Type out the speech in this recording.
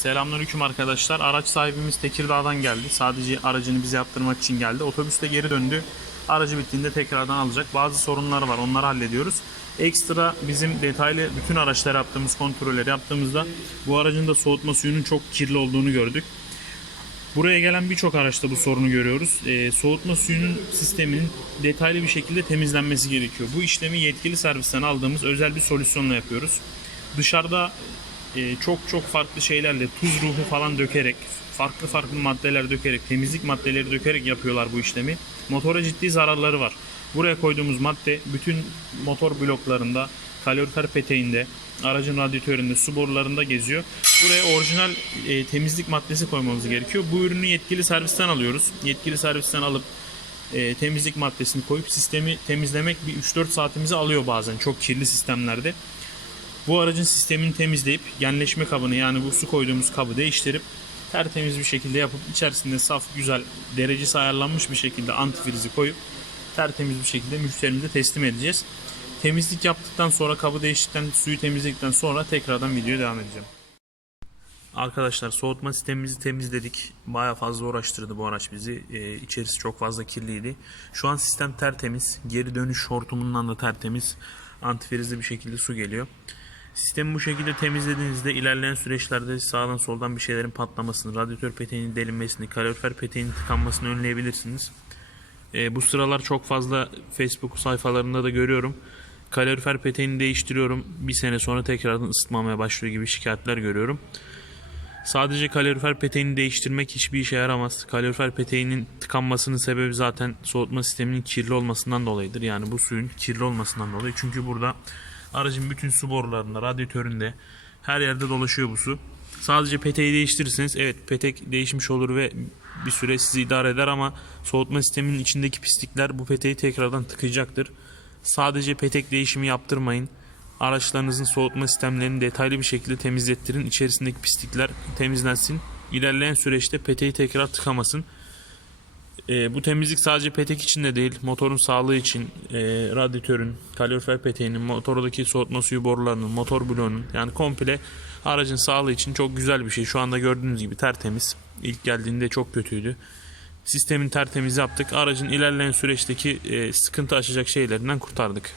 Selamünaleyküm arkadaşlar. Araç sahibimiz Tekirdağ'dan geldi. Sadece aracını bize yaptırmak için geldi. Otobüste geri döndü. Aracı bittiğinde tekrardan alacak. Bazı sorunlar var. Onları hallediyoruz. Ekstra bizim detaylı bütün araçlara yaptığımız kontrolleri yaptığımızda bu aracın da soğutma suyunun çok kirli olduğunu gördük. Buraya gelen birçok araçta bu sorunu görüyoruz. Ee, soğutma suyunun sisteminin detaylı bir şekilde temizlenmesi gerekiyor. Bu işlemi yetkili servisten aldığımız özel bir solüsyonla yapıyoruz. Dışarıda e, çok çok farklı şeylerle tuz ruhu falan dökerek, farklı farklı maddeler dökerek, temizlik maddeleri dökerek yapıyorlar bu işlemi. Motora ciddi zararları var. Buraya koyduğumuz madde bütün motor bloklarında, kalorifer peteğinde, aracın radyatöründe, su borularında geziyor. Buraya orijinal e, temizlik maddesi koymamız gerekiyor. Bu ürünü yetkili servisten alıyoruz. Yetkili servisten alıp e, temizlik maddesini koyup sistemi temizlemek bir 3-4 saatimizi alıyor bazen çok kirli sistemlerde. Bu aracın sistemini temizleyip genleşme kabını yani bu su koyduğumuz kabı değiştirip tertemiz bir şekilde yapıp içerisinde saf güzel derecesi ayarlanmış bir şekilde antifrizi koyup tertemiz bir şekilde müşterimize teslim edeceğiz. Temizlik yaptıktan sonra kabı değiştikten suyu temizledikten sonra tekrardan videoya devam edeceğim. Arkadaşlar soğutma sistemimizi temizledik. Baya fazla uğraştırdı bu araç bizi. Ee, içerisi çok fazla kirliydi. Şu an sistem tertemiz. Geri dönüş hortumundan da tertemiz. Antifrizli bir şekilde su geliyor. Sistemi bu şekilde temizlediğinizde ilerleyen süreçlerde sağdan soldan bir şeylerin patlamasını, radyatör peteğinin delinmesini, kalorifer peteğinin tıkanmasını önleyebilirsiniz. Ee, bu sıralar çok fazla Facebook sayfalarında da görüyorum. Kalorifer peteğini değiştiriyorum. Bir sene sonra tekrardan ısıtmamaya başlıyor gibi şikayetler görüyorum. Sadece kalorifer peteğini değiştirmek hiçbir işe yaramaz. Kalorifer peteğinin tıkanmasının sebebi zaten soğutma sisteminin kirli olmasından dolayıdır. Yani bu suyun kirli olmasından dolayı. Çünkü burada aracın bütün su borularında, radyatöründe her yerde dolaşıyor bu su. Sadece peteği değiştirirseniz evet petek değişmiş olur ve bir süre sizi idare eder ama soğutma sisteminin içindeki pislikler bu peteği tekrardan tıkayacaktır. Sadece petek değişimi yaptırmayın. Araçlarınızın soğutma sistemlerini detaylı bir şekilde temizlettirin. İçerisindeki pislikler temizlensin. İlerleyen süreçte peteği tekrar tıkamasın. Ee, bu temizlik sadece petek için de değil, motorun sağlığı için, e, radyatörün, kalorifer peteğinin, motordaki soğutma suyu borularının, motor bloğunun yani komple aracın sağlığı için çok güzel bir şey. Şu anda gördüğünüz gibi tertemiz. İlk geldiğinde çok kötüydü. Sistemin tertemiz yaptık. Aracın ilerleyen süreçteki e, sıkıntı aşacak şeylerinden kurtardık.